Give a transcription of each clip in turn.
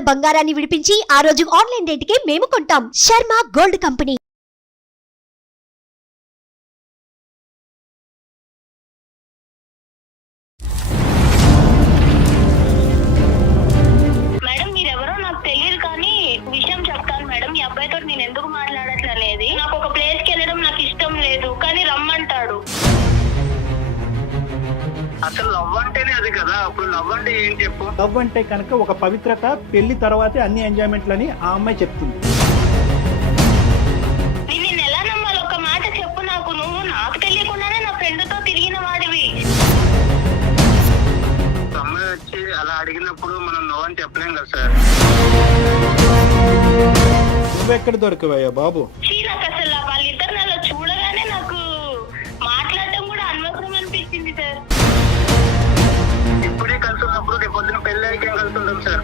ఉన్న బంగారాన్ని విడిపించి ఆ రోజు ఆన్లైన్ రేటుకే మేము కొంటాం. Sharma gold company. మేడం మీరెవరో నాకు తెలియదు కానీ విషయం చెప్తాను మేడం. ఈ అబ్బాయితో నేను ఎందుకు మాట్లాడట్లేదు, నాకు ఒక ప్లేస్ కి వెళ్ళడం నాకు ఇష్టం లేదు కానీ రమ్మంటాడు. అసలు లవ్ అంటేనే అది కదా. అప్పుడు లవ్ అంటే ఏం చెప్పు? లవ్ అంటే కనుక ఒక పవిత్రత, పెళ్లి తర్వాతే అన్ని ఎంజాయ్మెంట్లని ఆ అమ్మాయి చెప్తుంది. నేను ఎలా నమ్మాలి? ఒక మాట చెప్పు నాకు. నువ్వు నాకు తెలియకుండానే నా ఫ్రెండ్ తో తిరిగిన వాడివి. అమ్మాయి వచ్చి అలా అడిగినప్పుడు మనం నో అని చెప్పలేం కదా సార్. నువ్వెక్కడ దొరికవయ్యా బాబు? నాకు అసలు వాళ్ళిద్దరిని అలా చూడగానే నాకు మాట్లాడటం కూడా అనవసరం అనిపించింది సార్. ఇప్పుడే కలిసి ఉన్నప్పుడు రేపు పొద్దున పెళ్లి అయ్యాక కలిసి ఉంటాం సార్.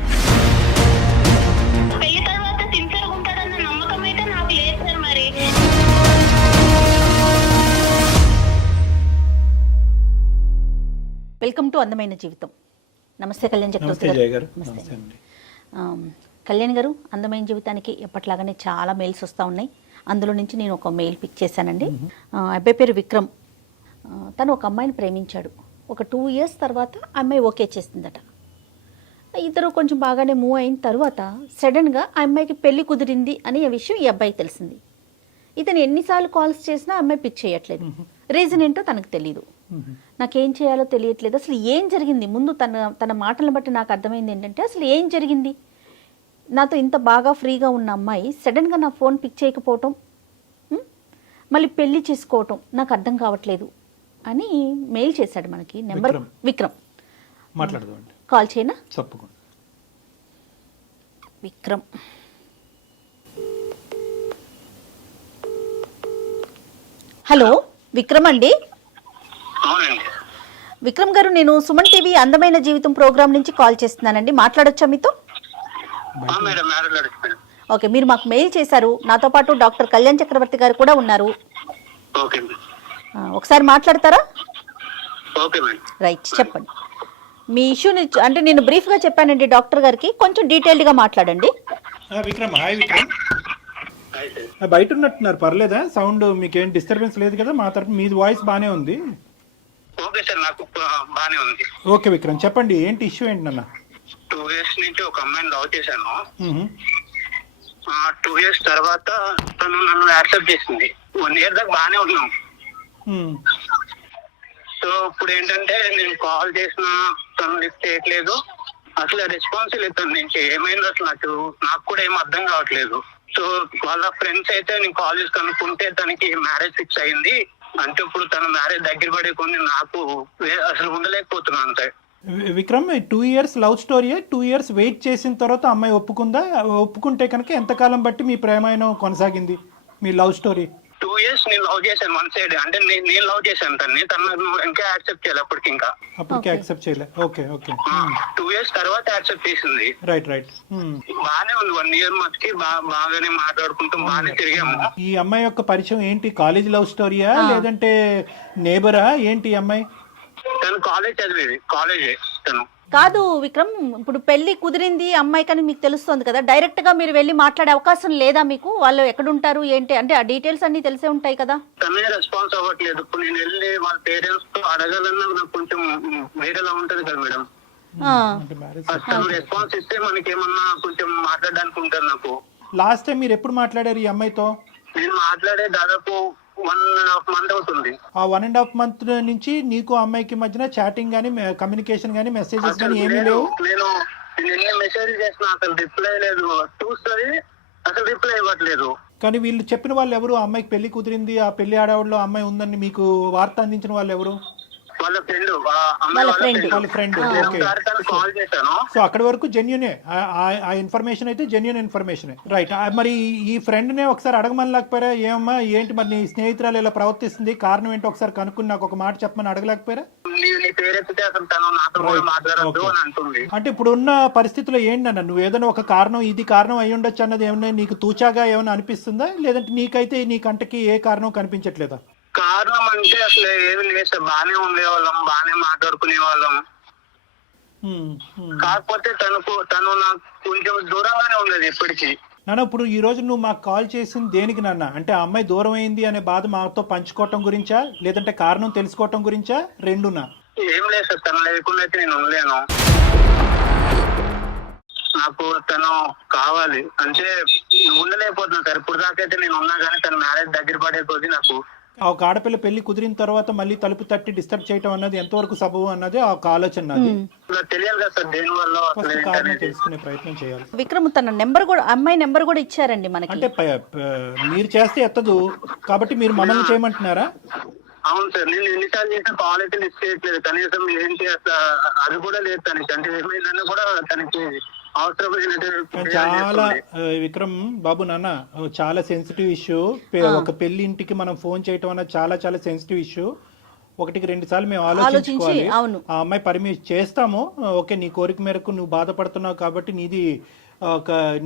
పెళ్లి తర్వాత సిన్సియర్ ఉంటాడన్న నమ్మకం అయితే నాకు లేదు సార్. మరి వెల్కమ్ టు అందమైన జీవితం. నమస్తే కళ్యాణ్ నమస్తే చక్రవర్తి జయ గారు. గారు. నమస్తే అండి. కళ్యాణ్ గారు, అందమైన జీవితానికి ఎప్పట్లాగానే చాలా మెయిల్స్ వస్తూ ఉన్నాయి. అందులో నుంచి నేను ఒక మెయిల్ పిక్ చేశానండి. అబ్బాయి పేరు విక్రమ్. తను ఒక అమ్మాయిని ప్రేమించాడు. ఒక 2 years తర్వాత అమ్మాయి ఓకే చేసిందట. ఇద్దరు కొంచెం బాగానే మూవ్ అయిన తర్వాత సడన్గా ఆ అమ్మాయికి పెళ్లి కుదిరింది అనే విషయం ఈ అబ్బాయికి తెలిసింది. ఇతను ఎన్నిసార్లు కాల్స్ చేసినా అమ్మాయి పిక్ చేయట్లేదు. రీజన్ ఏంటో తనకు తెలియదు. నాకేం చేయాలో తెలియట్లేదు. అసలు ఏం జరిగింది? ముందు తన మాటలను బట్టి నాకు అర్థమైంది ఏంటంటే, అసలు ఏం జరిగింది? నాతో ఇంత బాగా ఫ్రీగా ఉన్న అమ్మాయి సడన్గా నా ఫోన్ పిక్ చేయకపోవటం, మళ్ళీ పెళ్లి చేసుకోవటం నాకు అర్థం కావట్లేదు అని మెయిల్ చేశాడు మనకి. నెంబర్ విక్రమ్. మాట్లాడదామండి. కాల్ చేయనా? తప్పకుండా. విక్రమ్. హలో విక్రమ్ అండి. అవునండి. విక్రమ్ గారు, నేను సుమన్ టీవీ అందమైన జీవితం ప్రోగ్రామ్ నుంచి కాల్ చేస్తున్నానండి. మాట్లాడొచ్చా మీతో? మేడం మాట్లాడుతున్నాను. ఓకే, మీరు మాకు మెయిల్ చేశారు. నాతో పాటు డాక్టర్ కళ్యాణ్ చక్రవర్తి గారు కూడా ఉన్నారు. ఓకే ఒకసారి మాట్లాడతారా? Okay madam. రైట్, చెప్పండి మీ ఇష్యూని. అంటే నేను బ్రీఫ్గా చెప్పానండి డాక్టర్ గారికి, కొంచెం డీటెయిల్డ్గా మాట్లాడండి. విక్రమ్, హాయ్ విక్రమ్. బయట ఉన్నట్టున్నారు, పర్లేదా? సౌండ్ మీకేం డిస్టర్బెన్స్ లేదు కదా? మా తరపు మీది వాయిస్ బాగానే ఉంది. ఓకే సార్, నాకు బానే ఉంది. ఓకే విక్రమ్, చెప్పండి ఏంటి ఇష్యూ ఏంటి నాన్న? 2 years నుంచి ఒక అమ్మాయిని లవ్ చేశాను. 2 years తర్వాత తను నన్ను యాక్సెప్ట్ చేసింది. 1 year దాకా బానే ఉన్నాం. సో ఇప్పుడు ఏంటంటే నేను కాల్ చేసినా తను లిఫ్ట్ చేయట్లేదు. అసలు రెస్పాన్స్ లేదు తన నుంచి. ఏమైంది అసలు నాకు కూడా ఏం అర్థం కావట్లేదు. సో వాళ్ళ ఫ్రెండ్స్ అయితే నేను కాల్ చేసి కనుక్కుంటే తనకి మ్యారేజ్ ఫిక్స్ అయింది. అంటే ఇప్పుడు తన మ్యారేజ్ దగ్గర పడే కొన్ని నాకు అసలు ఉండలేకపోతున్నాను అంతే. Vikram, 2 years love story. 2 years wait చేసిన తర్వాత అమ్మాయి ఒప్పుకుందా? ఒప్పుకుంటే కనుక ఎంతకాలం బట్టి మీ ప్రేమాయణం కొనసాగింది, మీ లవ్ స్టోరీ? 2 years నేను లవ్ చేశాను వన్ సైడ్. అంటే నేను లవ్ చేశాను తను ఇంకా యాక్సెప్ట్ చేయాలి అప్పటికి. ఇంకా అప్పటికి యాక్సెప్ట్ చేయలే. Okay okay. 2 years తర్వాత యాక్సెప్ట్ చేసింది. Right right. బానే ఉంది. 1 year మధ్యకి బాగానే మాట్లాడుకుంటాం, బాగానే తిరిగాము. ఈ అమ్మాయి యొక్క పరిచయం ఏంటి? కాలేజ్ లవ్ స్టోరీయా లేదంటే నేబరా ఏంటి? ఈ అమ్మాయి తను కాలేజ్ చదివేది, కాలేజే తను. కాదు విక్రమ్, ఇప్పుడు పెళ్లి కుదిరింది అమ్మాయి కానీ మీకు తెలుస్తుంది కదా, డైరెక్ట్ గా మీరు వెళ్ళి మాట్లాడే అవకాశం లేదా మీకు? వాళ్ళు ఎక్కడుంటారు ఏంటి అంటే ఆ డీటెయిల్స్ అన్ని తెలిసే ఉంటాయి కదా. తనే రెస్పాన్స్ అవ్వట్లేదు. ఇప్పుడు నేను వెళ్ళి వాళ్ళ పేరెంట్స్ తో అడగాలన్నా నాకు కొంచెం వేరేలా ఉంటది కదా మేడం. తను రెస్పాన్స్ ఇస్తే మనకి ఏమన్నా కొంచెం మాట్లాడడానికి ఉంటుంది నాకు. లాస్ట్ టైం మీరు ఎప్పుడు మాట్లాడారు ఈ అమ్మాయితో? నేను మాట్లాడే దాదాపు 1.5 month అవుతుంది. ఆ 1.5 month నుంచి నీకు అమ్మాయికి మధ్యన చాటింగ్ గానీ, కమ్యూనికేషన్ గానీ, మెసేజెస్ గానీ ఏమీ లేవు? నేను ఎన్ని మెసేజ్ చేసినా అసలు రిప్లై లేదు. చూస్తుంది అసలు రిప్లై ఇవ్వట్లేదు. కానీ వీళ్ళు చెప్పిన వాళ్ళు ఎవరు? అమ్మాయికి పెళ్లి కుదిరింది, ఆ పెళ్లి ఆడవాళ్ళలో అమ్మాయి ఉందని మీకు వార్త అందించిన వాళ్ళు ఎవరు? వాళ్ళ ఫ్రెండ్. వాళ్ళ ఫ్రెండ్. ఓకే. కాల్ చేశాను. సో అక్కడి వరకు జెన్యునే, ఆ ఇన్ఫర్మేషన్ అయితే జెన్యున్ ఇన్ఫర్మేషన్. రైట్. మరి ఈ ఫ్రెండ్ నే ఒకసారి అడగమని లేకపోయారా? ఏమమ్మా ఏంటి మరి నీ స్నేహితురాలు ఇలా ప్రవర్తిస్తుంది, కారణం ఏంటో ఒకసారి కనుక్కుని నాకు ఒక మాట చెప్పమని అడగలేకపోయారా? అంటే ఇప్పుడు ఉన్న పరిస్థితుల్లో ఏంటన్నా, నువ్వు ఏదైనా ఒక కారణం, ఇది కారణం అయ్యి ఉండొచ్చు అన్నది ఏమన్నా నీకు తూచాగా ఏమైనా అనిపిస్తుందా? లేదంటే నీకైతే నీ కంటకి ఏ కారణం కనిపించట్లేదా? కారణం అంటే అసలు ఏమి లేదు సార్. బానే ఉండేవాళ్ళం, బానే మాట్లాడుకునే వాళ్ళం. కాకపోతే తను నాకు కొంచెం దూరంగానే ఉండేది ఎప్పటికీ. నాన్న ఇప్పుడు ఈ రోజు నువ్వు మాకు కాల్ చేసింది దేనికి నాన్న? అంటే ఆ అమ్మాయి దూరం అయింది అనే బాధ మాతో పంచుకోవటం గురించా, లేదంటే కారణం తెలుసుకోవటం గురించా, రెండునా? ఏం లేదు సార్, తను లేకుండా అయితే నేను ఉండలేను. నాకు తను కావాలి అంటే ఉండలేకపోతున్నా సార్. ఇప్పుడు దాకైతే నేను ఉన్నా కానీ తన మ్యారేజ్ దగ్గర పడే కొద్దీ నాకు ఒక ఆడపిల్ల పెళ్లి కుదిరిన తర్వాత మళ్ళీ తలుపు తట్టి డిస్టర్బ్ చేయటం అన్నది ఎంతవరకు సబబు అన్నది ఒక ఆలోచన నాది. తెలియాలి కదా సార్ దేని వల్ల అసలు ఫస్ట్ కారణం ఏంటనేది. తెలుసుకునే ప్రయత్నం చేయాలి. విక్రమ్ తన నెంబర్ కూడా, అమ్మాయి నెంబర్ కూడా ఇచ్చారండి మనకి. అంటే మీరు చేస్తే ఎత్తదు కాబట్టి మీరు మమ్మల్ని చేయమంటున్నారా? అవును సార్, నేను ఎన్నిసార్లు చేసిన కాల్ అయితే లిస్ట్ చేయట్లేదు. కనీసం ఏంటి అసలు అది కూడా లేదు తనకి. అంటే ఏమైందని కూడా తనకి అవసరమైనట్టు చాలా విక్రమ్ బాబు నాన్న చాలా సెన్సిటివ్ ఇష్యూ. ఒక పెళ్లి ఇంటికి మనం ఫోన్ చేయటం అన్నది చాలా చాలా సెన్సిటివ్ ఇష్యూ. ఒకటికి 2 సార్లు మేము ఆలోచించుకోవాలి. అవును. ఆ అమ్మాయి పర్మిషన్ చేస్తాము, ఓకే నీ కోరిక మేరకు నువ్వు బాధపడుతున్నావు కాబట్టి నీది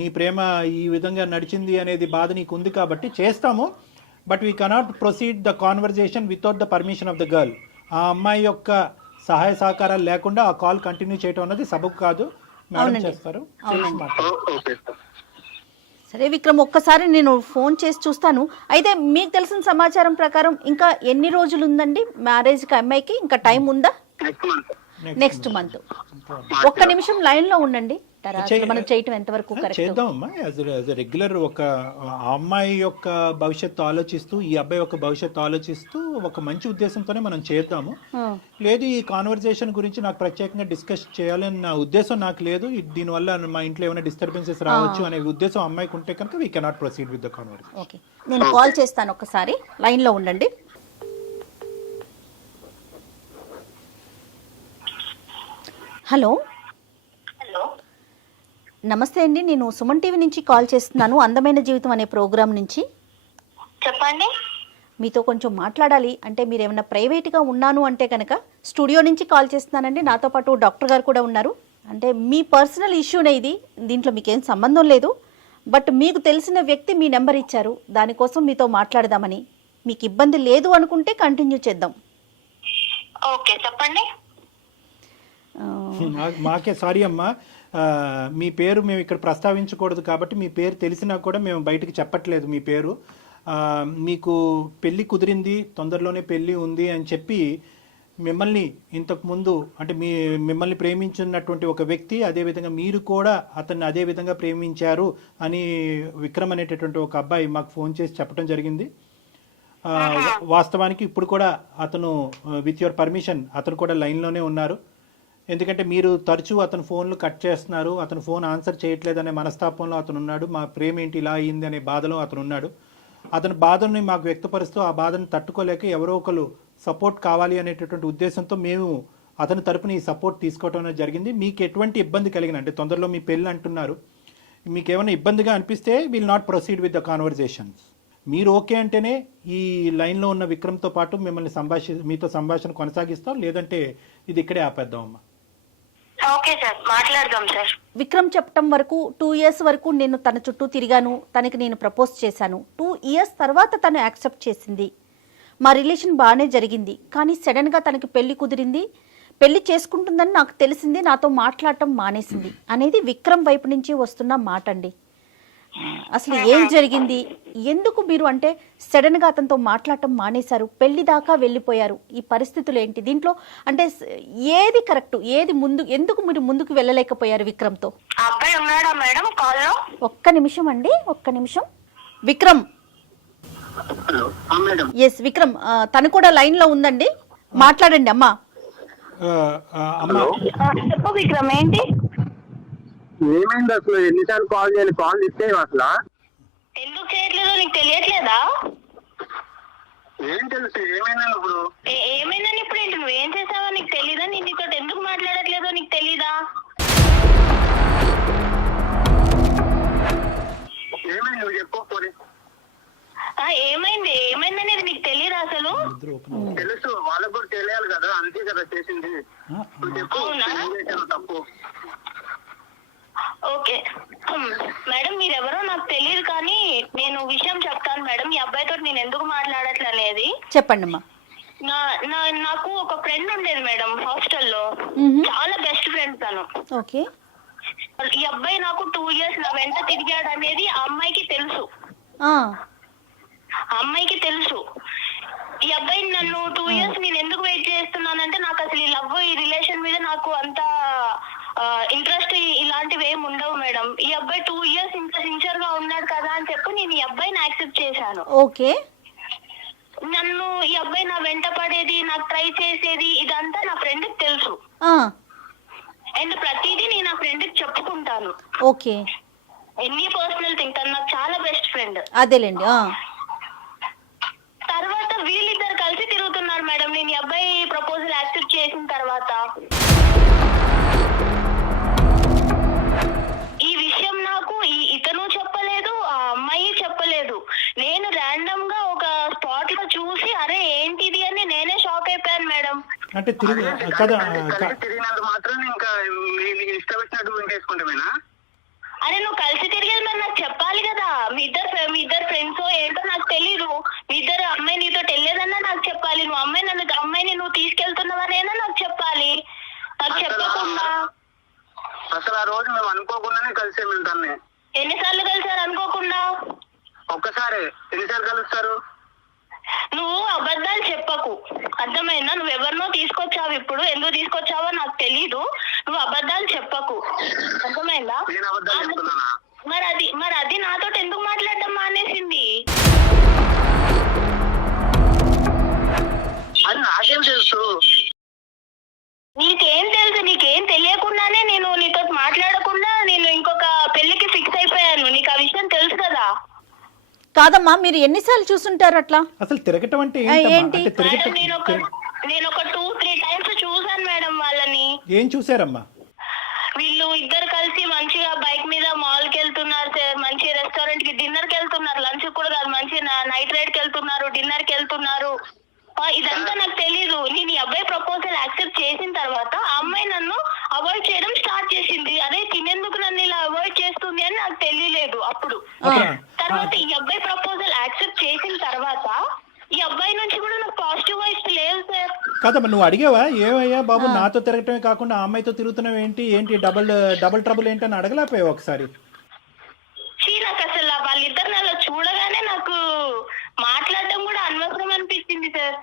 నీ ప్రేమ ఈ విధంగా నడిచింది అనేది బాధ నీకు ఉంది కాబట్టి చేస్తాము. But we cannot proceed the conversation without the permission of the girl. ఆ అమ్మాయి యొక్క సహాయ సహకారాలు లేకుండా ఆ కాల్ కంటిన్యూ చేయటం అన్నది సబబు కాదు. మేడం చేస్తారు. Okay sir. సరే విక్రమ్, ఒక్కసారి నేను ఫోన్ చేసి చూస్తాను. అయితే మీకు తెలిసిన సమాచారం ప్రకారం ఇంకా ఎన్ని రోజులు ఉందండి మ్యారేజ్కి అమ్మాయికి? ఇంకా టైం ఉందా? Next month. ఒక్క నిమిషం లైన్ లో ఉండండి. మనం చేయటం ఎంతవరకు కరెక్ట్ చేద్దామమ్మా. యాజ్ రెగ్యులర్ ఒక అమ్మాయి యొక్క భవిష్యత్తు ఆలోచిస్తూ ఈ అబ్బాయి యొక్క భవిష్యత్తు ఆలోచిస్తూ ఒక మంచి ఉద్దేశంతోనే మనం చేద్దాము. లేదు ఈ కాన్వర్జేషన్ గురించి నాకు ప్రత్యేకంగా డిస్కస్ చేయాలని నా ఉద్దేశం నాకు లేదు. దీనివల్ల మా ఇంట్లో ఏమైనా డిస్టర్బెన్సెస్ రావచ్చు అనే ఉద్దేశం అమ్మాయికి ఉంటే కనుక we cannot proceed with the conversation. Okay, నేను కాల్ చేస్తాను. ఒక్కసారి లైన్ లో ఉండండి. హలో హలో, నమస్తే అండి, నేను సుమన్ టీవీ నుంచి కాల్ చేస్తున్నాను, అందమైన జీవితం అనే ప్రోగ్రాం నుంచి. చెప్పండి. మీతో కొంచెం మాట్లాడాలి. అంటే మీరు ఏమైనా ప్రైవేట్గా ఉన్నాను అంటే కనుక స్టూడియో నుంచి కాల్ చేస్తున్నానండి. నాతో పాటు డాక్టర్ గారు కూడా ఉన్నారు. అంటే మీ పర్సనల్ ఇష్యూనే ఇది, దీంట్లో మీకేం సంబంధం లేదు. బట్ మీకు తెలిసిన వ్యక్తి మీ నెంబర్ ఇచ్చారు, దానికోసం మీతో మాట్లాడదామని. మీకు ఇబ్బంది లేదు అనుకుంటే కంటిన్యూ చేద్దాం. ఓకే చెప్పండి. మాకే సారీ అమ్మా, మీ పేరు మేము ఇక్కడ ప్రస్తావించకూడదు కాబట్టి మీ పేరు తెలిసినా కూడా మేము బయటకు చెప్పట్లేదు మీ పేరు. మీకు పెళ్ళి కుదిరింది, తొందరలోనే పెళ్ళి ఉంది అని చెప్పి మిమ్మల్ని ఇంతకుముందు అంటే మిమ్మల్ని ప్రేమించున్నటువంటి ఒక వ్యక్తి, అదేవిధంగా మీరు కూడా అతన్ని అదే విధంగా ప్రేమించారు అని విక్రమ్ అనేటటువంటి ఒక అబ్బాయి మాకు ఫోన్ చేసి చెప్పడం జరిగింది. వాస్తవానికి ఇప్పుడు కూడా అతను విత్ యువర్ పర్మిషన్ అతను కూడా లైన్లోనే ఉన్నారు. ఎందుకంటే మీరు తరచూ అతను ఫోన్లు కట్ చేస్తున్నారు, అతను ఫోన్ ఆన్సర్ చేయట్లేదనే మనస్తాపంలో అతను ఉన్నాడు. మా ప్రేమ ఏంటి ఇలా అయింది అనే బాధలో అతను ఉన్నాడు. అతని బాధని మాకు వ్యక్తపరుస్తూ ఆ బాధను తట్టుకోలేక ఎవరో ఒకరు సపోర్ట్ కావాలి అనేటటువంటి ఉద్దేశంతో మేము అతని తరపున ఈ సపోర్ట్ తీసుకోవడం జరిగింది. మీకు ఎటువంటి ఇబ్బంది కలిగిన అంటే తొందరలో మీ పెళ్ళి అంటున్నారు, మీకు ఏమైనా ఇబ్బందిగా అనిపిస్తే will not proceed with the conversations. మీరు ఓకే అంటేనే ఈ లైన్లో ఉన్న విక్రమ్తో పాటు మిమ్మల్ని మీతో సంభాషణ కొనసాగిస్తాం, లేదంటే ఇది ఇక్కడే ఆపేద్దాం అమ్మా. ఓకే సార్, మాట్లాడదాం సార్. విక్రమ్ చెప్పటం వరకు 2 years వరకు నేను తన చుట్టూ తిరిగాను, తనకి నేను ప్రపోజ్ చేశాను. 2 years తర్వాత తను యాక్సెప్ట్ చేసింది, మా రిలేషన్ బాగానే జరిగింది. కానీ సడన్గా తనకి పెళ్లి కుదిరింది, పెళ్లి చేసుకుంటుందని నాకు తెలిసింది, నాతో మాట్లాడటం మానేసింది అనేది విక్రమ్ వైపు నుంచి వస్తున్న మాట అండి. అసలు ఏం జరిగింది, ఎందుకు మీరు అంటే సడన్గా అతనితో మాట్లాడటం మానేశారు, పెళ్లి దాకా వెళ్ళిపోయారు, ఈ పరిస్థితులు ఏంటి, దీంట్లో అంటే ఏది కరెక్ట్, ఏది ముందు, ఎందుకు మీరు ముందుకు వెళ్ళలేకపోయారు విక్రమ్తో? అబ్బాయి ఉన్నాడా మేడం కాల్లో? ఒక్క నిమిషం అండి, ఒక్క నిమిషం. Vikram. Hello madam. Yes Vikram, తను కూడా లైన్ లో ఉందండి, మాట్లాడండి అమ్మా. చెప్పు విక్రమ్, ఏంటి? ఏమైంది అసలు? ఎన్నిసార్లు కాల్ చేయాలి? కాల్ లిఫ్ట్ చేయవు అసలు. ఎందుకు చేయట్లేదో నీకు తెలియట్లేదా? ఏం తెలుసు ఏమైందని ఇప్పుడు? ఏమైందని ఇప్పుడు ఏంటి? నువ్వేం చేసావో నీకు తెలీదా? నేను నీతో ఎందుకు మాట్లాడట్లేదో నీకు తెలీదా? ఏమైంది నువ్వు చెప్పకపోతే? ఏమైంది ఏమైందనేది నీకు తెలియదా అసలు? తెలుసు, వాళ్ళకు కూడా తెలియాలి కదా, అంతే కదా చేసింది. నువ్వు చెప్పు, ఏం చేశాను తప్పు? ఓకే మేడం, మీరెవరో నాకు తెలియదు కానీ నేను విషయం చెప్తాను మేడం. ఈ అబ్బాయితో నేను ఎందుకు మాట్లాడట్లేదు అనేది. చెప్పండి అమ్మా. నాకు ఒక ఫ్రెండ్ ఉండేది మేడం హాస్టల్లో, చాలా బెస్ట్ ఫ్రెండ్ తను. ఓకే. ఈ అబ్బాయి నాకు 2 years నా వెంట తిరిగాడు అనేది ఆ అమ్మాయికి తెలుసు. ఆ అమ్మాయికి తెలుసు. ఈ అబ్బాయి నన్ను 2 years నేను ఎందుకు వెయిట్ చేస్తున్నానంటే నాకు అసలు ఈ లవ్ ఈ రిలేషన్ మీద నాకు అంత ఇంట్రెస్ట్ ఇలాంటివి ఏమి ఉండవు మేడం. ఈ అబ్బాయి 2 years ఇంత సిన్సియర్ గా ఉన్నాడు కదా అని చెప్పి నేను ఈ అబ్బాయిని యాక్సెప్ట్ చేశాను. ఓకే. నన్ను ఈ అబ్బాయి నా వెంట పడేది, నాకు ట్రై చేసేది ఇదంతా నా ఫ్రెండ్ కి తెలుసు. అండ్ ప్రతిదీ నేను నా ఫ్రెండ్ కి చెప్పుకుంటాను. ఓకే. ఎన్ని పర్సనల్ థింగ్, తను నాకు చాలా బెస్ట్ ఫ్రెండ్. అదేలేండి. తర్వాత వీళ్ళిద్దరు కలిసి తిరుగుతున్నారు మేడం. నేను ఈ అబ్బాయి ప్రపోజల్ యాక్సెప్ట్ చేసిన తర్వాత ఈ విషయం నాకు ఇతను చెప్పలేదు, ఆ అమ్మాయి చెప్పలేదు. నేను ర్యాండమ్ గా ఒక స్పాట్ లో చూసి అరే ఏంటిది అని నేనే షాక్ అయిపోయాను మేడం. అంటే తిరిగినందుకు మాత్రం ఇంకా ఇష్టం వచ్చినట్టు వేసుకుంటామేనా? అరే నువ్వు కలిసి తిరిగేది మరి నాకు చెప్పాలి కదా. మీ ఇద్దరు ఫ్రెండ్స్ ఏంటో నాకు తెలీదు. మీ ఇద్దరు అమ్మాయి నీతో వెళ్ళేదన్నా నాకు చెప్పాలి. నువ్వు అమ్మాయిని నువ్వు తీసుకెళ్తున్నావనేనా నాకు చెప్పాలి. నాకు చెప్పకుండా అసలు ఆ రోజు మేము అనుకోకుండానే కలిసాము. తన్ని ఎన్నిసార్లు కలిసారు అనుకోకుండా? ఒక్కసారి. ఎన్నిసార్లు కలుస్తారు? నువ్వు అబద్ధాలు చెప్పకు, అర్థమైందా? నువ్వు ఎవరినో తీసుకొచ్చావు, ఇప్పుడు ఎందుకు తీసుకొచ్చావో నాకు తెలీదు. నువ్వు అబద్ధాలు చెప్పకు, అర్థమైందా? మరి అది నాతో ఎందుకు మాట్లాడటం మానేసింది? అది నాకేం తెలుసు? నీకేం తెలుసు? నీకేం తెలియకుండానే నేను నీతో మాట్లాడకుండా నేను ఇంకొక పెళ్లికి ఫిక్స్ అయిపోయాను. నీకు ఆ విషయం తెలుసు కదా? కాదమ్మా, మీరు ఎన్నిసార్లు చూసుంటారు అట్లా? అసలు తిరగటం అంటే నేను ఒక 2-3 times చూసాను మేడం వాళ్ళని. ఏం చూసారమ్మా? వీళ్ళు ఇద్దరు కలిసి మంచిగా బైక్ మీద మాల్ కి వెళ్తున్నారు, మంచి రెస్టారెంట్ కి డిన్నర్ కి వెళ్తున్నారు, లంచ్ కూడా కాదు, మంచి నైట్ రైడ్ కి వెళ్తున్నారు, డిన్నర్ కి వెళ్తున్నారు. ఇదంతా నాకు తెలీదు. నేను ఈ అబ్బాయి ప్రపోజల్ యాక్సెప్ట్ చేసిన తర్వాత ఆ అమ్మాయి నన్ను అవాయిడ్ చేయడం స్టార్ట్ చేసింది. అదే తినేందుకు నన్ను ఇలా అవాయిడ్ చేస్తుంది అని నాకు తెలియలేదు అప్పుడు. తర్వాత ఈ అబ్బాయి ప్రపోజల్ యాక్సెప్ట్ చేసిన తర్వాత ఈ అబ్బాయి నుంచి కూడా నాకు పాజిటివ్ వైబ్స్ లేవు సార్. కాదమ్మా, నువ్వు అడిగావా ఏమయ్యా బాబు నాతో తిరగటమే కాకుండా ఆ అమ్మాయితో తిరుగుతున్నావు ఏంటి డబుల్ ట్రబుల్ ఏంటి అని అడగలేకపోయావు ఒకసారి? నాకు అసలు వాళ్ళిద్దరు అలా చూడగానే నాకు మాట్లాడటం కూడా అనవసరం అనిపించింది సార్.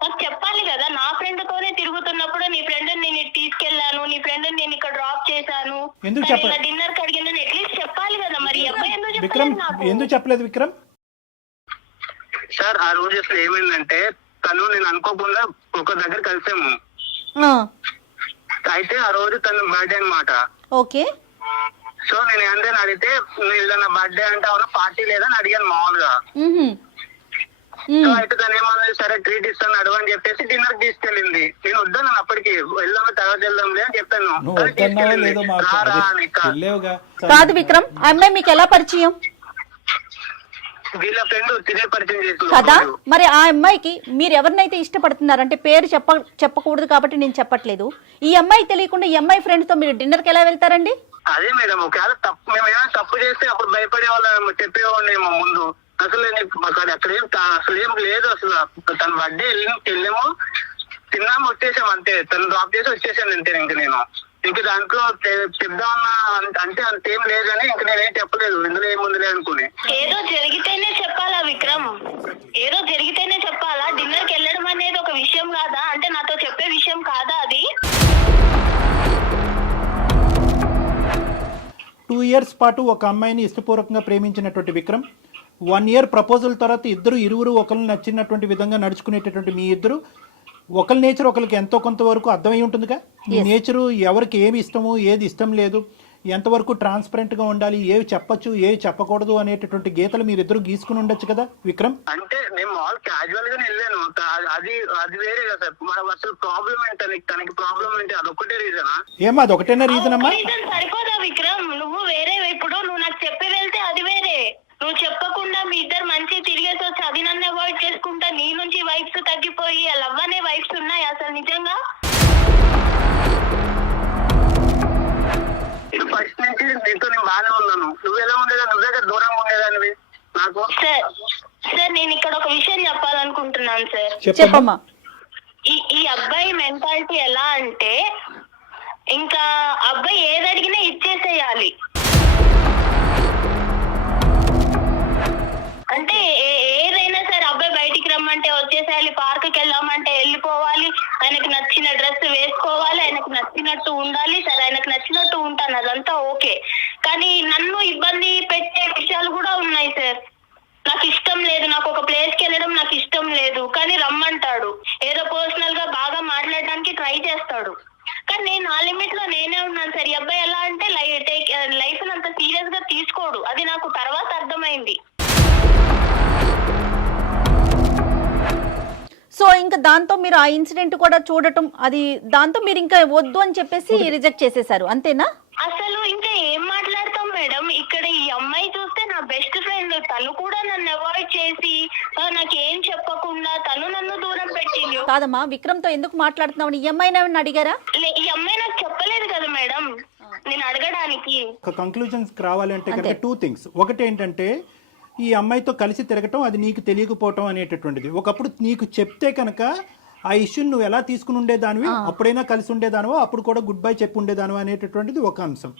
నాకు చెప్పాలి కదా, నా ఫ్రెండ్ తోనే తిరుగుతున్నప్పుడు నీ ఫ్రెండ్ నేను తీసుకెళ్లాను, నీ ఫ్రెండ్ నేను ఇక్కడ డ్రాప్ చేశాను, డిన్నర్ కి అడిగిన అట్లీస్ట్ చెప్పాలి కదా. మరి అబ్బాయి ఎందుకు చెప్పలేదు విక్రమ్? సార్ ఆ రోజు అసలు ఏమైందంటే తను నేను అనుకోకుండా ఒక దగ్గర కలిసాము. అయితే ఆ రోజు తన బర్త్డే అన్నమాట. ఓకే. సో నేను ఏంటని అడిగితే ఏదైనా బర్త్డే అంటే అవునా పార్టీ లేదని అడిగాను మామూలుగా. సో అయితే తను ఏమన్నది సరే ట్రీట్ ఇస్తాను అడుగు అని చెప్పేసి డిన్నర్ తీసుకెళ్ళింది. నేను వద్దాను అప్పటికి, వెళ్దాము తర్వాత వెళ్దాంలే అని చెప్పాను. కాదు విక్రమ్, అమ్మాయి మీకు ఎలా పరిచయం? వీళ్ళ ఫ్రెండ్ తినే పరిచయం చేసింది కదా. మరి ఆ అమ్మాయికి మీరు ఎవరినైతే ఇష్టపడుతున్నారంటే పేరు చెప్పకూడదు కాబట్టి నేను చెప్పట్లేదు. ఈ అమ్మాయి తెలియకుండా ఈ అమ్మాయి ఫ్రెండ్ తో మీరు డిన్నర్ కి ఎలా వెళ్తారండి? అదే మేడం, ఒకవేళ మేము ఏమైనా తప్పు చేస్తే అప్పుడు భయపడే వాళ్ళు చెప్పేవాడినేమో ముందు. అసలు అక్కడేం అసలు ఏం లేదు. అసలు తన బర్త్డే వెళ్ళాము, తిన్నాము, వచ్చేసాం అంతే. తను డ్రాప్ చేసి వచ్చేసాను అంతే. ఇంక దాంట్లో చెప్దామన్నా అంటే అంతేం లేదని ఇంక నేనేం చెప్పలేదు, ఇందులో ఏముందిలే అనుకుని. ఏదో జరిగితేనే చెప్పాలా విక్రమ్? ఏదో జరిగితేనే చెప్పాలా? డిన్నర్ కి వెళ్ళడం అనేది ఒక విషయం కాదా? అంటే నాతో చెప్పే విషయం కాదా అది? 2 years పాటు ఒక అమ్మాయిని ఇష్టపూర్వకంగా ప్రేమించినటువంటి విక్రమ్ 1 year ప్రపోజల్ తర్వాత ఇరువురు ఒకరు నచ్చినటువంటి విధంగా నడుచుకునేటటువంటి మీ ఇద్దరు ఒకరి నేచర్ ఒకరికి ఎంతో కొంతవరకు అర్థమై ఉంటుందిగా. మీ నేచరు ఎవరికి ఏమి ఇష్టము ఏది ఇష్టం లేదు, ఎంతవరకు ట్రాన్స్పరెంట్గా ఉండాలి, ఏవి చెప్పచ్చు ఏవి చెప్పకూడదు అనేటటువంటి గీతలు మీరిద్దరు గీసుకుని ఉండొచ్చు కదా విక్రమ్. అంటే నేను మాల్ క్యాజువల్ గానే వెళ్ళాను, అది వేరే కదా సార్. అసలు ప్రాబ్లం ఏంటి తనకి ప్రాబ్లం ఏంటి? అదొక్కటే రీజనా? ఏమా అదొకటేనా రీజన్ అమ్మా? సరిపోదా విక్రమ్? నువ్వు వేరే, ఇప్పుడు నువ్వు నాకు చెప్పి వెళ్తే అది వేరే, నువ్వు చెప్పకుండా మీ ఇద్దరు మంచి తిరిగేసి వచ్చి అది నన్ను అవాయిడ్ చేసుకుంటా నీ నుంచి వైబ్స్ తగ్గిపోయి లవ్ అనే వైబ్స్ ఉన్నాయి అసలు నిజంగా? ఫస్ట్ నుంచి నీతో నేను బాగానే ఉన్నాను. నువ్వు ఎలా ఉండేదా? నువ్వే దూరంగా ఉండేదానివి నాకు. చెప్పమ్మా. ఈ అబ్బాయి మెంటాలిటీ ఎలా అంటే ఇంకా అబ్బాయి ఏది అడిగినా ఇచ్చేసేయాలి. అంటే ఏదైనా సరే అబ్బాయి బయటికి రమ్మంటే వచ్చేసేయాలి, పార్క్కి వెళ్దామంటే వెళ్ళిపోవాలి, ఆయనకు నచ్చిన డ్రెస్ వేసుకోవాలి, ఆయనకు నచ్చినట్టు ఉండాలి. సరే ఆయనకు నచ్చినట్టు ఉంటాను, అదంతా ఓకే. కానీ నన్ను ఇబ్బంది పెట్టే విషయాలు కూడా ఉన్నాయి సార్. నాకు ఇష్టం లేదు, నాకు ఒక ప్లేస్కి వెళ్ళడం నాకు ఇష్టం లేదు, కానీ రమ్మంటాడు. ఏదో పర్సనల్ గా బాగా మాట్లాడడానికి ట్రై చేస్తాడు, కానీ నేను ఆ లిమిట్ లో నేనే ఉన్నాను సార్. ఈ అబ్బాయి ఎలా అంటే లైఫ్ అంత సీరియస్ గా తీసుకోడు, అది నాకు తర్వాత అర్థమైంది. సో ఇంకా దాంతో మీరు ఆ ఇన్సిడెంట్ కూడా చూడటం, అది దాంతో మీరు ఇంకా వద్దు అని చెప్పేసి రిజెక్ట్ చేసేసారు, అంతేనా? అసలు ఇంకా ఏం మాట్లాడతాం మేడం. ఇక్కడ ఈ అమ్మాయి చూస్తే నా బెస్ట్ ఫ్రెండ్, తను కూడా నన్ను అవాయిడ్ చేసి నాకేం చెప్పకుండా తను నన్ను దూరం పెట్టింది. కాదమ్మా, విక్రమ్ తో ఎందుకు మాట్లాడుతున్నావు? ఈ అమ్మాయిని ఏమన్నా అడిగారా? ఈ అమ్మాయి నాకు చెప్పలేదు కదా మేడం నేను అడగడానికి. ఒక కంక్లూజన్స్ రావాలి అంటే కనుక 2 things. ఒకటి ఏంటంటే ఈ అమ్మాయితో కలిసి తిరగటం అది నీకు తెలియకపోవటం అనేటటువంటిది. ఒకప్పుడు నీకు చెప్తే కనుక ఆ ఇష్యూని నువ్వు ఎలా తీసుకుని ఉండేదానివి, అప్పుడైనా కలిసి ఉండేదానివో, అప్పుడు కూడా గుడ్ బై చెప్పి ఉండేదానివో అనేటటువంటిది ఒక అంశం.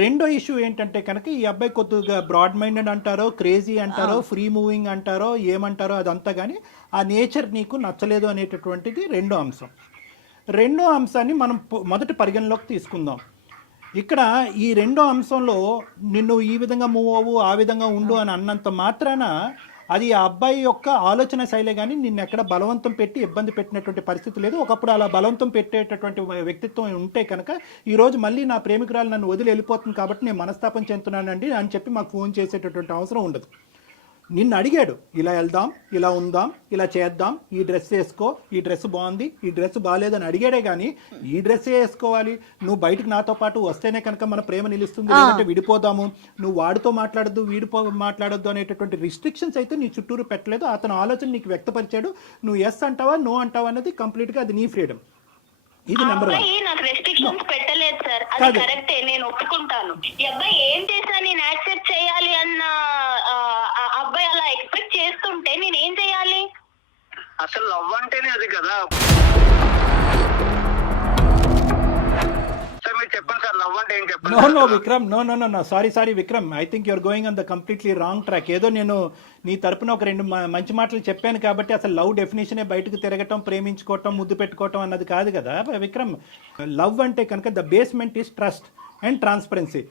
రెండో ఇష్యూ ఏంటంటే కనుక ఈ అబ్బాయి కొద్దిగా బ్రాడ్ మైండెడ్ అంటారో, క్రేజీ అంటారో, ఫ్రీ మూవింగ్ అంటారో, ఏమంటారో అదంతా, కానీ ఆ నేచర్ నీకు నచ్చలేదు అనేటటువంటిది రెండో అంశం. రెండో అంశాన్ని మనం మొదటి పరిగణలోకి తీసుకుందాం. ఇక్కడ ఈ రెండో అంశంలో నిన్ను ఈ విధంగా మూవ్ అవ్వు, ఆ విధంగా ఉండు అని అన్నంత మాత్రాన అది ఆ అబ్బాయి యొక్క ఆలోచన శైలే, కానీ నిన్ను ఎక్కడ బలవంతం పెట్టి ఇబ్బంది పెట్టినటువంటి పరిస్థితి లేదు. ఒకప్పుడు అలా బలవంతం పెట్టేటటువంటి వ్యక్తిత్వం ఉంటే కనుక ఈరోజు మళ్ళీ నా ప్రేమికురాలు నన్ను వదిలి వెళ్ళిపోతుంది కాబట్టి నేను మనస్తాపం చెందుతున్నానండి అని చెప్పి మాకు ఫోన్ చేసేటటువంటి అవసరం ఉండదు. నిన్ను అడిగాడు, ఇలా వెళ్దాం, ఇలా ఉందాం, ఇలా చేద్దాం, ఈ డ్రెస్ వేసుకో, ఈ డ్రెస్ బాగుంది, ఈ డ్రెస్ బాగాలేదని అడిగాడే కానీ ఈ డ్రెస్ వేసుకోవాలి, నువ్వు బయటకు నాతో పాటు వస్తేనే కనుక మన ప్రేమ నిలుస్తుంది, లేదంటే విడిపోదాము, నువ్వు వాడితో మాట్లాడద్దు, మాట్లాడొద్దు అనేటటువంటి రిస్ట్రిక్షన్స్ అయితే నీ చుట్టూరు పెట్టలేదు. అతను ఆలోచన నీకు వ్యక్తపరిచాడు. నువ్వు ఎస్ అంటావా, నో అంటావా అనేది కంప్లీట్గా అది నీ ఫ్రీడమ్. ఇది నెంబర్ 1. నాకు రెస్ట్రిక్షన్స్ పెట్టలేదు సార్, అది కరెక్టే, నేను ఒప్పుకుంటాను. ఈ అబ్బాయి ఏం చేసినా నేను యాక్సెప్ట్ చేయాలి అన్న అబ్బాయి అలా ఎక్స్పెక్ట్ చేస్తుంటే నేను ఏం చేయాలి? అసలు లవ్ అంటేనే అది కదా. సార్ మీరు చెప్పండి సార్, లవ్ అంటే ఏం చెప్పండి. No Vikram, no sorry Vikram, I think you're going on the completely wrong track. ఏదో నేను నీ తరపున ఒక 2 మంచి మాటలు చెప్పాను కాబట్టి అసలు లవ్ డెఫినేషనే బయటకు తిరగటం, ప్రేమించుకోవటం, ముద్దు పెట్టుకోవటం అన్నది కాదు కదా విక్రమ్. లవ్ అంటే కనుక the basement is trust and transparency.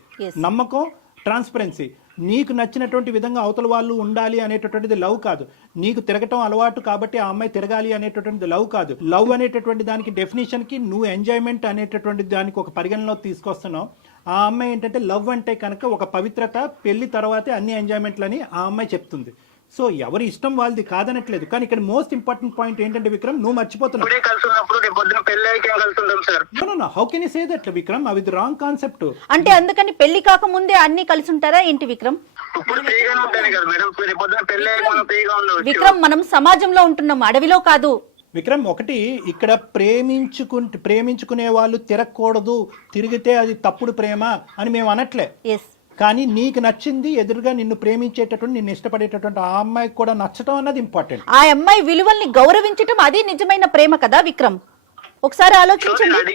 నమ్మకం, ట్రాన్స్పరెన్సీ. నీకు నచ్చినటువంటి విధంగా అవతల వాళ్ళు ఉండాలి అనేటటువంటిది లవ్ కాదు. నీకు తిరగటం అలవాటు కాబట్టి ఆ అమ్మాయి తిరగాలి అనేటటువంటిది లవ్ కాదు. లవ్ అనేటటువంటి దానికి డెఫినేషన్కి నువ్వు ఎంజాయ్మెంట్ అనేటటువంటి దానికి ఒక పరిగణలో తీసుకొస్తున్నావు. ఆ అమ్మాయి ఏంటంటే లవ్ అంటే కనుక ఒక పవిత్రత, పెళ్లి తర్వాతే అన్ని ఎంజాయ్మెంట్లని ఆ అమ్మాయి చెప్తుంది. సో ఎవరి ఇష్టం వాళ్ళది కాదనట్లేదు, కానీ ఇక్కడ మోస్ట్ ఇంపార్టెంట్ పాయింట్ ఏంటంటే విక్రమ్, నువ్వు మర్చిపోతున్నావు. How can you say that Vikram? అవి రాంగ్ కాన్సెప్ట్. అంటే అందుకని పెళ్లి కాకముందే అన్ని కలిసి ఉంటారా ఏంటి విక్రమ్? విక్రమ్, మనం సమాజంలో ఉంటున్నాం, అడవిలో కాదు. విక్రమ్, ఒకటి ఇక్కడ ప్రేమించుకునే వాళ్ళు తిరగకూడదు, తిరిగితే అది తప్పుడు ప్రేమ అని మేము అనట్లే. కానీ నీకు నచ్చింది, ఎదురుగా నిన్ను ప్రేమించేటటువంటి, నిన్ను ఇష్టపడేటటువంటి ఆ అమ్మాయికి కూడా నచ్చటం అన్నది ఇంపార్టెంట్. ఆ అమ్మాయి విలువల్ని గౌరవించటం అది నిజమైన ప్రేమ కదా విక్రమ్. ఒకసారి ఆలోచించండి.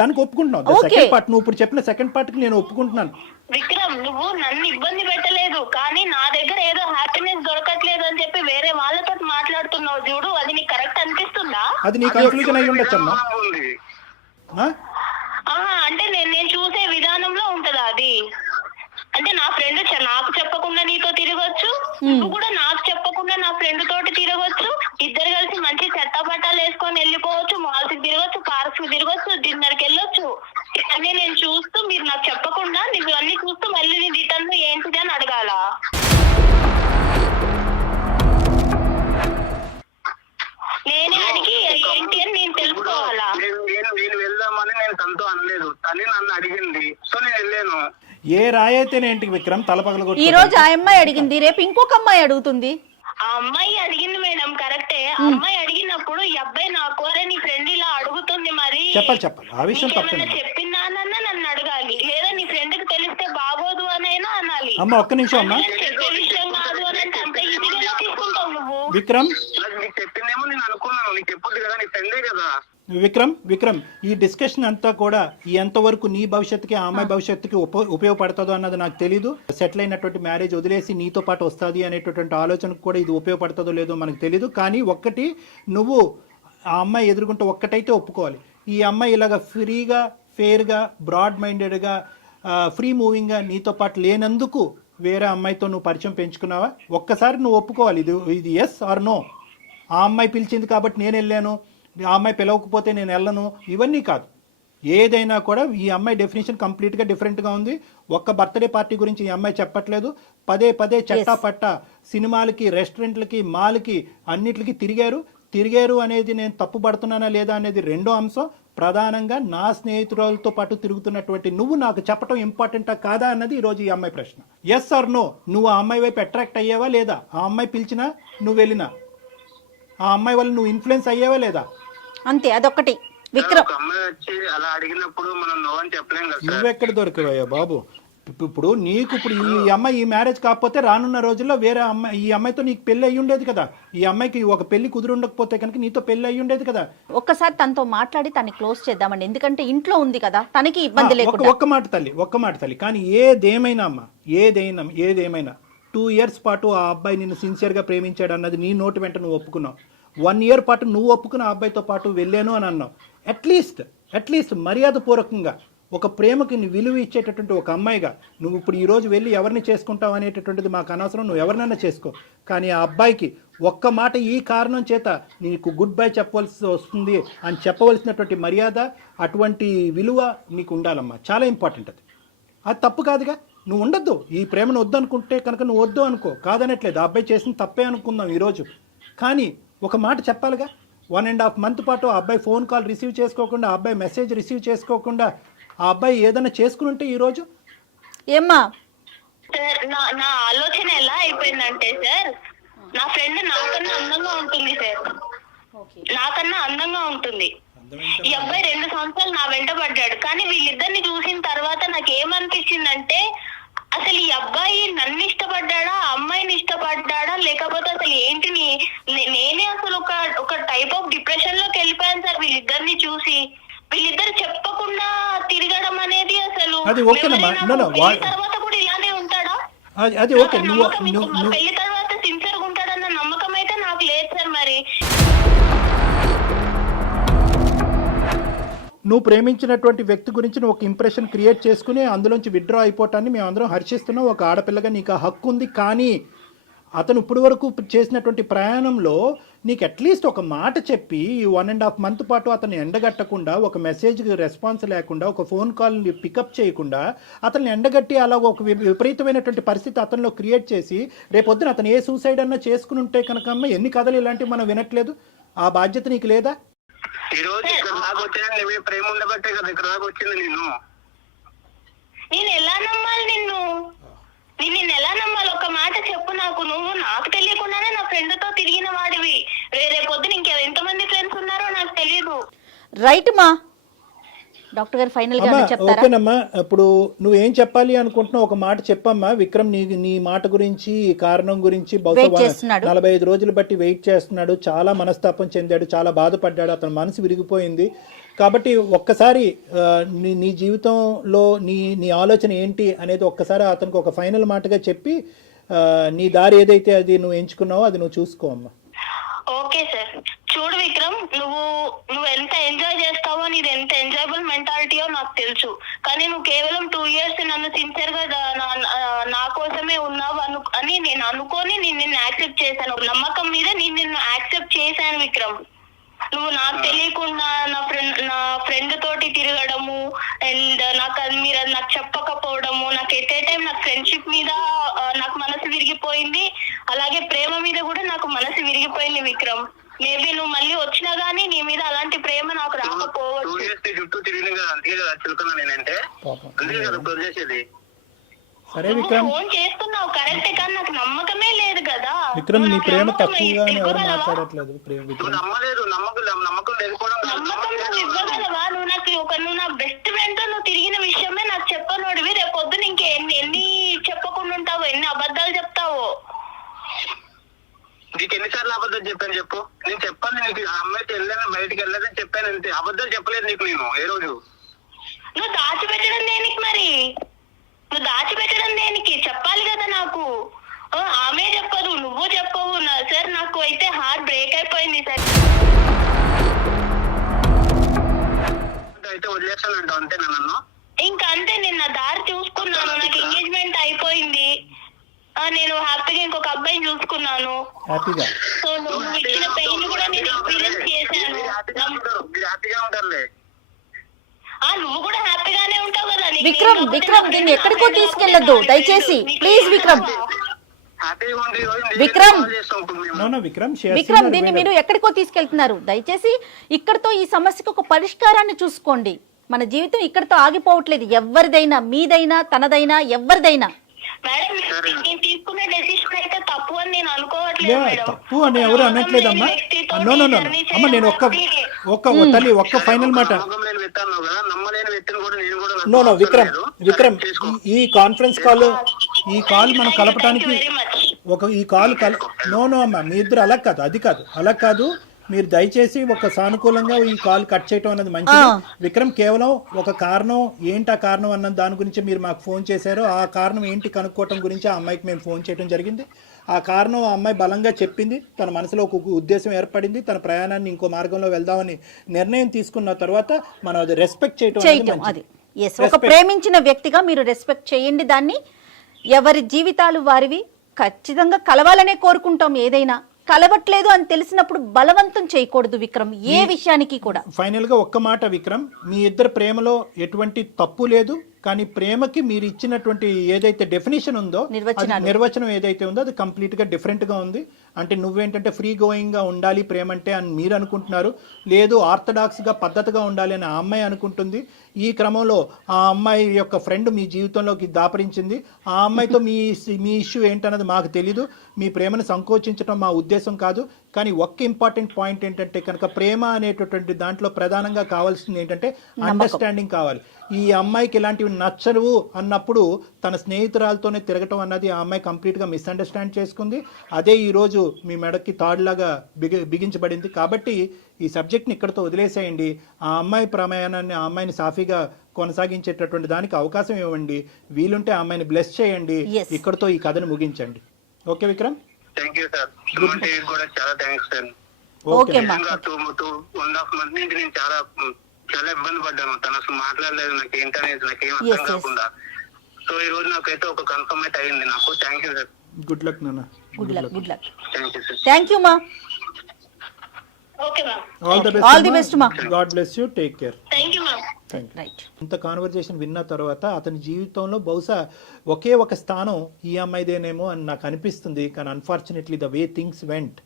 దానికి ఒప్పుకుంటున్నావు. సెకండ్ పార్ట్, నువ్వు ఇప్పుడు చెప్పిన సెకండ్ పార్ట్ కి నేను ఒప్పుకుంటున్నాను. విక్రమ్, నువ్వు నన్ను ఇబ్బంది పెట్టలేదు, కానీ నా దగ్గర ఏదో హ్యాపీనెస్ దొరకట్లేదు అని చెప్పి వేరే వాళ్ళతో మాట్లాడుతున్నావు చూడు, అది నీకు కరెక్ట్ అనిపిస్తుందా? అది నీ కన్క్లూజన్ అయి ఉండొచ్చమ్మా. అంటే నేను చూసే విధానంలో ఉంటదా అది? అంటే నా ఫ్రెండ్ నాకు చెప్పకుండా నీతో తిరగొచ్చు, నువ్వు కూడా నాకు చెప్పకుండా నా ఫ్రెండ్ తోటి తిరగొచ్చు, ఇద్దరు కలిసి మంచి చెత్తపట్టాలు వేసుకొని వెళ్ళిపోవచ్చు, మాల్స్ కి తిరగొచ్చు, పార్క్స్ కి తిరగొచ్చు, డిన్నర్ కి వెళ్ళొచ్చు. అన్నీ నేను చూస్తూ మీరు నాకు చెప్పకుండా నువ్వు అన్ని చూస్తూ మళ్ళీ నీ రిటర్న్ ఏంటిది అని అడగాల? నేనే అడిగి ఏంటి అని నేను తెలుసుకోవాలా? నేను వెళ్దామని నేను తనతో అనలేదు, తనే నన్ను అడిగింది, సో నేను వెళ్ళాను. ఏ రాయైతేనేంటి విక్రమ్, తలపగల ఈ రోజు ఆ అమ్మాయి అడిగింది, రేపు ఇంకొక అమ్మాయి అడుగుతుంది. ఆ అమ్మాయి అడిగింది మేడం, కరెక్టే. ఆ అమ్మాయి అడిగినప్పుడు ఈ అబ్బాయి నాకు నీ ఫ్రెండ్ ఇలా అడుగుతుంది, మరి చెప్పాలి ఆ విషయం చెప్పిందానన్నా నన్ను అడగాలి, లేదా నీ ఫ్రెండ్ కి తెలిస్తే బాగోదు అనైనా అనాలి. అమ్మ ఒక్క నిమిషం అమ్మా. చెప్పే విషయం కాదు అని అంటే అంత ఈజీగా ఎలా తీసుకుంటావు నువ్వు? విక్రమ్ నీకు చెప్పిందేమో నేను అనుకున్నాను, నీకు చెప్పొద్దు కదా, నీ ఫ్రెండే కదా. విక్రమ్ ఈ డిస్కషన్ అంతా కూడా ఎంతవరకు నీ భవిష్యత్తుకి ఆ అమ్మాయి భవిష్యత్తుకి ఉపయోగపడుతుందో అన్నది నాకు తెలీదు. సెటిల్ అయినటువంటి మ్యారేజ్ వదిలేసి నీతో పాటు వస్తుంది అనేటటువంటి ఆలోచనకు కూడా ఇది ఉపయోగపడుతుందో లేదో మనకు తెలీదు. కానీ ఒక్కటి, నువ్వు ఆ అమ్మాయి ఎదుర్కొంటే ఒక్కటైతే ఒప్పుకోవాలి, ఈ అమ్మాయి ఇలాగ ఫ్రీగా, ఫెయిర్గా, బ్రాడ్ మైండెడ్గా, ఫ్రీ మూవింగ్గా నీతో పాటు లేనందుకు వేరే అమ్మాయితో నువ్వు పరిచయం పెంచుకున్నావా? ఒక్కసారి నువ్వు ఒప్పుకోవాలి, ఇది ఎస్ ఆర్ నో. ఆ అమ్మాయి పిలిచింది కాబట్టి నేను వెళ్ళాను, ఆ అమ్మాయి పిలవకపోతే నేను వెళ్ళను, ఇవన్నీ కాదు. ఏదైనా కూడా ఈ అమ్మాయి డెఫినేషన్ కంప్లీట్గా డిఫరెంట్గా ఉంది. ఒక్క బర్త్డే పార్టీ గురించి ఈ అమ్మాయి చెప్పట్లేదు. పదే చట్టా పట్ట సినిమాలకి, రెస్టారెంట్లకి, మాల్కి, అన్నిటికి తిరిగారు అనేది నేను తప్పు పడుతున్నానా లేదా అనేది రెండో అంశం. ప్రధానంగా నా స్నేహితులతో పాటు తిరుగుతున్నటువంటి నువ్వు నాకు చెప్పడం ఇంపార్టెంటా కాదా అన్నది ఈరోజు ఈ అమ్మాయి ప్రశ్న. ఎస్ ఆర్ నో, నువ్వు ఆ అమ్మాయి వైపు అట్రాక్ట్ అయ్యావా లేదా? ఆ అమ్మాయి పిలిచినా నువ్వు వెళ్ళినా ఆ అమ్మాయి వల్ల నువ్వు ఇన్ఫ్లుయెన్స్ అయ్యావా లేదా? అంతే, అదొక్కటి. విక్రమ్, ఒక అమ్మాయి వచ్చి అలా అడిగినప్పుడు మనం నో అని చెప్పలేం కదా సార్. నువ్వెక్కడ దొరికావయ్యా బాబు? ఇప్పుడు నీకు ఈ అమ్మాయి ఈ మ్యారేజ్ కాకపోతే రానున్న రోజుల్లో వేరే అమ్మాయి, ఈ అమ్మాయితో నీకు పెళ్లి అయ్యి ఉండేది కదా. ఈ అమ్మాయికి ఒక పెళ్లి కుదిరి ఉండకపోతే కనుక నీతో పెళ్లి అయ్యి ఉండేది కదా. ఒక్కసారి తనతో మాట్లాడి తనని క్లోజ్ చేద్దామండి, ఎందుకంటే ఇంట్లో ఉంది కదా, తనకి ఇబ్బంది లేకుండా. ఒక్క మాట తల్లి. కానీ ఏదేమైనా అమ్మా, ఏదేమైనా 2 years పాటు ఆ అబ్బాయి నిన్ను సిన్సియర్గా ప్రేమించాడు అన్నది నీ నోటి వెంట నువ్వు ఒప్పుకున్నావు. 1 year పాటు నువ్వు ఒప్పుకున్న ఆ అబ్బాయితో పాటు వెళ్ళాను అని అన్నావు. అట్లీస్ట్ మర్యాదపూర్వకంగా ఒక ప్రేమకి విలువ ఇచ్చేటటువంటి ఒక అమ్మాయిగా నువ్వు ఇప్పుడు ఈరోజు వెళ్ళి ఎవరిని చేసుకుంటావు అనేటటువంటిది మాకు అనవసరం, నువ్వు ఎవరినైనా చేసుకో. కానీ ఆ అబ్బాయికి ఒక్క మాట ఈ కారణం చేత నీకు గుడ్ బై చెప్పవలసి వస్తుంది అని చెప్పవలసినటువంటి మర్యాద, అటువంటి విలువ నీకు ఉండాలమ్మా. చాలా ఇంపార్టెంట్ అది తప్పు కాదుగా. నువ్వు ఉండొద్దు, ఈ ప్రేమను వద్దు అనుకుంటే కనుక నువ్వు వద్దు అనుకో, కాదనట్లేదు. ఆ అబ్బాయి చేసిన తప్పే అనుకుందాం ఈరోజు. కానీ ఒక మాట చెప్పాలిగా. 1.5 month పాటు ఆ అబ్బాయి ఫోన్ కాల్ రిసీవ్ చేసుకోకుండా, ఆ అబ్బాయి మెసేజ్ రిసీవ్ చేసుకోకుండా ఆ అబ్బాయి ఏదైనా చేసుకుని ఉంటే ఈరోజు ఏమ్మా? సార్ నా ఆలోచన ఎలా అయిపోయిందంటే సార్, నా ఫ్రెండ్ నాకన్నా అందంగా ఉంటుంది సార్, నాకన్నా అందంగా ఉంటుంది. ఈ అబ్బాయి 2 సంవత్సరాలు నా వెంట పడ్డాడు. కానీ వీళ్ళిద్దరిని చూసిన తర్వాత నాకు ఏమనిపించిందంటే, అసలు ఈ అబ్బాయి నన్ను ఇష్టపడ్డాడా, అమ్మాయిని ఇష్టపడ్డాడా, లేకపోతే అసలు ఏంటి, నేనే అసలు ఒక టైప్ ఆఫ్ డిప్రెషన్ లోకి వెళ్ళిపోయాను సార్ వీళ్ళిద్దరిని చూసి. వీళ్ళిద్దరు చెప్పకుండా తిరగడం అనేది అసలు తర్వాత కూడా ఇలానే ఉంటాడా? అది ఓకే. పెళ్లి తర్వాత సిన్సియర్ గా ఉంటాడన్న నమ్మకం అయితే నాకు లేదు సార్. మరి నువ్వు ప్రేమించినటువంటి వ్యక్తి గురించి నువ్వు ఒక ఇంప్రెషన్ క్రియేట్ చేసుకుని అందులోంచి విత్డ్రా అయిపోవటాన్ని మేము అందరం హర్షిస్తున్నాం. ఒక ఆడపిల్లగా నీకు ఆ హక్కు ఉంది. కానీ అతను ఇప్పటి వరకు చేసినటువంటి ప్రయాణంలో నీకు అట్లీస్ట్ ఒక మాట చెప్పి 1.5 month పాటు అతన్ని ఎండగట్టకుండా, ఒక మెసేజ్కి రెస్పాన్స్ లేకుండా, ఒక ఫోన్ కాల్ని పికప్ చేయకుండా అతన్ని ఎండగట్టి అలా ఒక విపరీతమైనటువంటి పరిస్థితి అతనిలో క్రియేట్ చేసి రేపొద్దున అతను ఏ సూసైడ్ అన్నా చేసుకుని ఉంటే కనుక ఎన్ని కథలు ఇలాంటివి మనం వినట్లేదు. ఆ బాధ్యత నీకు లేదా? ఈ రోజు ఇక్కడ దాకా వచ్చాను, ప్రేమ ఉండబట్టే కదా ఇక్కడ దాకా వచ్చింది. నేను ఎలా నమ్మాలి నిన్ను ఎలా నమ్మాలి? ఒక మాట చెప్పు నాకు. నువ్వు నాకు తెలియకుండానే నా ఫ్రెండ్ తో తిరిగిన వాడివి. రేపు పొద్దున ఎంతమంది ఫ్రెండ్స్ ఉన్నారో నాకు తెలియదు. రైట్ మా డాక్టర్ గారు ఫైనల్ గా చెప్తారా? ఓకేనమ్మా. ఇప్పుడు నువ్వేం చెప్పాలి అనుకుంటున్నావు ఒక మాట చెప్పమ్మా. విక్రమ్ నీ మాట గురించి, ఈ కారణం గురించి బహుశా 45 రోజులు బట్టి వెయిట్ చేస్తున్నాడు. చాలా మనస్తాపం చెందాడు, చాలా బాధపడ్డాడు, అతని మనసు విరిగిపోయింది. కాబట్టి ఒక్కసారి నీ జీవితంలో నీ ఆలోచన ఏంటి అనేది ఒక్కసారి అతనికి ఒక ఫైనల్ మాటగా చెప్పి నీ దారి ఏదైతే అది నువ్వు ఎంచుకున్నావో అది నువ్వు చూసుకో అమ్మా. Okay sir. చూడు విక్రమ్, నువ్వు ఎంత ఎంజాయ్ చేస్తావో, నీది ఎంత ఎంజాయబుల్ మెంటాలిటీయో నాకు తెలుసు. కానీ నువ్వు కేవలం 2 years నన్ను సిన్సియర్ గా నా కోసమే ఉన్నావు అని నేను అనుకొని నిన్ను యాక్సెప్ట్ చేశాను. నమ్మకం మీద నిన్ను యాక్సెప్ట్ చేశాను విక్రమ్. నువ్వు నాకు తెలియకుండా నా ఫ్రెండ్ తోటి తిరగడము అండ్ మీరు అది నాకు చెప్పకపోవడము, నాకు ఎట్ ఏ టైం నాకు ఫ్రెండ్షిప్ మీద నాకు మనసు విరిగిపోయింది, అలాగే ప్రేమ మీద కూడా నాకు మనసు విరిగిపోయింది విక్రమ్. మేబీ నువ్వు మళ్ళీ వచ్చినా గానీ నీ మీద అలాంటి ప్రేమ నాకు రాకపోవచ్చు. సరే నువ్వు విక్రమ్. ఫోన్ చేస్తున్నావు కరెక్టే, కానీ నాకు నమ్మకమే లేదు కదా. విక్రమ్, నీ నువ్వు నాకు ప్రేమ నమ్మకం తక్కువగా అని ఎవరు ఇవ్వగలవా? మాట్లాడట్లేదు. నువ్వు విక్రమ్, నమ్మలేదు, నమ్మకం లేకపోవడం కాదు. నమ్మకం నువ్వు ఇవ్వగలవా? నువ్వు నాకు నువ్వు నా బెస్ట్ ఫ్రెండ్ తో నువ్వు తిరిగిన విషయమే నాకు చెప్పనోడివి. రేపు పొద్దున ఎన్ని చెప్పకుండా ఉంటావు, ఎన్ని అబద్ధాలు చెప్తావు. నీకు ఎన్నిసార్లు అబద్ధాలు చెప్పాను చెప్పు. నేను చెప్పాను నీకు, ఆ అమ్మాయితో వెళ్ళాను, బయటికి వెళ్ళాలని చెప్పాను అంతే. అబద్ధాలు చెప్పలేదు నీకు నేను ఏ రోజు. నువ్వు దాచిపెట్టడం దేనికి మరి? నువ్వు దాచిపెట్టడం దేనికి? చెప్పాలి కదా నాకు. ఆమె చెప్పదు, నువ్వు చెప్పవు. సార్ నాకు అయితే హార్ట్ బ్రేక్ అయిపోయింది సార్. అయితే వదిలేస్తానంట అంతే నన్ను. ఇంకా అంతే, నేను నా దారి చూసుకున్నాను. నాకు ఎంగేజ్మెంట్ అయిపోయింది. నేను హ్యాపీగా ఇంకొక అబ్బాయిని చూసుకున్నాను. హ్యాపీగా. సో నువ్వు ఇచ్చిన పెయిన్ కూడా నేను ఎక్స్పీరియన్స్ చేశాను. మీరు హ్యాపీగా ఉంటారులే. నువ్వు కూడా హ్యాపీగానే ఉంటావు కదా. విక్రమ్ దీన్ని ఎక్కడికో తీసుకెళ్లొద్దు దయచేసి, ప్లీజ్ విక్రమ్. హ్యాపీగా ఉండి ఈ రోజు విక్రమ్. కాల్ చేస్తాం ఇప్పుడు మేము. No Vikram, she has seen Vikram her దీన్ని way. మీరు ఎక్కడికో తీసుకెళ్తున్నారు. దయచేసి ఇక్కడితో ఈ సమస్యకు ఒక పరిష్కారాన్ని చూసుకోండి. మన జీవితం ఇక్కడితో ఆగిపోవట్లేదు. ఎవరిదైనా, మీదైనా, తనదైనా, ఎవరిదైనా. మేడం, నేను తీసుకునే డెసిషన్ అయితే తప్పు అని నేను అనుకోవట్లేదు యా, మేడం. తప్పు అని ఎవరు అనట్లేదమ్మా. నో అమ్మ, నేను ఒక్క తల్లి ఒక్క ఫైనల్ మాట. నమ్మకం లేని వ్యక్తి అన్నావు కదా, నమ్మలేని వ్యక్తిని కూడా నేను కూడా నో విక్రమ్, నమ్మలేదు. చేసుకో. ఈ కాన్ఫరెన్స్ కాల్ మనం కలపడానికి వెరీ మచ్. ఈ కాల్ నో అమ్మా, మీ ఇద్దరు అలా కాదు. మీరు దయచేసి ఒక సానుకూలంగా ఈ కాల్ కట్ చేయటం అన్నది మంచిది. విక్రమ్, కేవలం ఒక కారణం ఏంటి, ఆ కారణం అన్న దాని గురించి మీరు మాకు ఫోన్ చేశారు. ఆ కారణం ఏంటి కనుక్కోవటం గురించి ఆ అమ్మాయికి మేము ఫోన్ చేయడం జరిగింది. ఆ కారణం ఆ అమ్మాయి బలంగా చెప్పింది. తన మనసులో ఒక ఉద్దేశం ఏర్పడింది. తన ప్రయాణాన్ని ఇంకో మార్గంలో వెళ్దామని నిర్ణయం తీసుకున్న తర్వాత మనం అది రెస్పెక్ట్ చేయటం అది ఒక ప్రేమించిన వ్యక్తిగా మీరు రెస్పెక్ట్ చేయండి దాన్ని. ఎవరి జీవితాలు వారివి. ఖచ్చితంగా కలవాలనే కోరుకుంటాం. ఏదైనా కలవట్లేదు అని తెలిసినప్పుడు బలవంతం చేయకూడదు విక్రమ్, ఏ విషయానికి కూడా. ఫైనల్ గా ఒక్క మాట విక్రమ్, మీ ఇద్దరు ప్రేమలో ఎటువంటి తప్పు లేదు. కానీ ప్రేమకి మీరు ఇచ్చినటువంటి ఏదైతే డెఫినేషన్ ఉందో, నిర్వచనం ఏదైతే ఉందో అది కంప్లీట్ గా డిఫరెంట్ గా ఉంది. అంటే నువ్వేంటంటే ఫ్రీ గోయింగ్ గా ఉండాలి ప్రేమ అంటే అని మీరు అనుకుంటున్నారు. లేదు, ఆర్థడాక్స్ గా పద్ధతిగా ఉండాలి అని ఆ అమ్మాయి అనుకుంటుంది. ఈ క్రమంలో ఆ అమ్మాయి యొక్క ఫ్రెండ్ మీ జీవితంలోకి దాపరించింది. ఆ అమ్మాయితో మీ ఇష్యూ ఏంటన్నది మాకు తెలీదు. మీ ప్రేమను సంకోచించడం మా ఉద్దేశం కాదు. కానీ ఒక్క ఇంపార్టెంట్ పాయింట్ ఏంటంటే కనుక ప్రేమ అనేటటువంటి దాంట్లో ప్రధానంగా కావాల్సింది ఏంటంటే అండర్స్టాండింగ్ కావాలి. ఈ అమ్మాయికి ఇలాంటివి నచ్చవు అన్నప్పుడు తన స్నేహితురాలతోనే తిరగటం అన్నది ఆ అమ్మాయి కంప్లీట్గా మిస్అండర్స్టాండ్ చేసుకుంది. అదే ఈరోజు మీ మెడకి తాడులాగా బిగించబడింది. కాబట్టి ఈ సబ్జెక్ట్ని ఇక్కడితో వదిలేసేయండి. ఆ అమ్మాయి ప్రయాణాన్ని, ఆ అమ్మాయిని సాఫీగా కొనసాగించేటటువంటి దానికి అవకాశం ఇవ్వండి. వీలుంటే ఆ అమ్మాయిని బ్లెస్ చేయండి. ఇక్కడితో ఈ కథను ముగించండి. Okay Vikram? Thank you sir. Suman TV కూడా చాలా థ్యాంక్స్ సార్. ఓకే నిజంగా 2.5 months నుంచి నేను చాలా ఇబ్బంది పడ్డాను. తను అసలు మాట్లాడలేదు, నాకేం అర్థం కాకుండా. సో ఈ రోజు నాకైతే ఒక కన్ఫర్మ్ అయితే అయింది నాకు. Thank you sir. Good luck నాన్న. Good luck. Thank you sir. Thank you మా. Okay ma'am. All the best, ma. God bless you. Take care. Thank you ma'am. Right. ఇంత కాన్వర్జేషన్ విన్న తర్వాత అతని జీవితంలో బహుశా ఒకే ఒక స్థానం ఈ అమ్మాయిదేనేమో అని నాకు అనిపిస్తుంది. కానీ unfortunately the way things vent,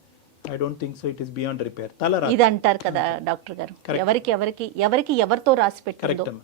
I don't think so it is beyond repair. ఇది అంటారు కదా డాక్టర్ గారు, ఎవరికి ఎవరితో రాసి పెట్టిందో కరెక్ట్ అమ్మా.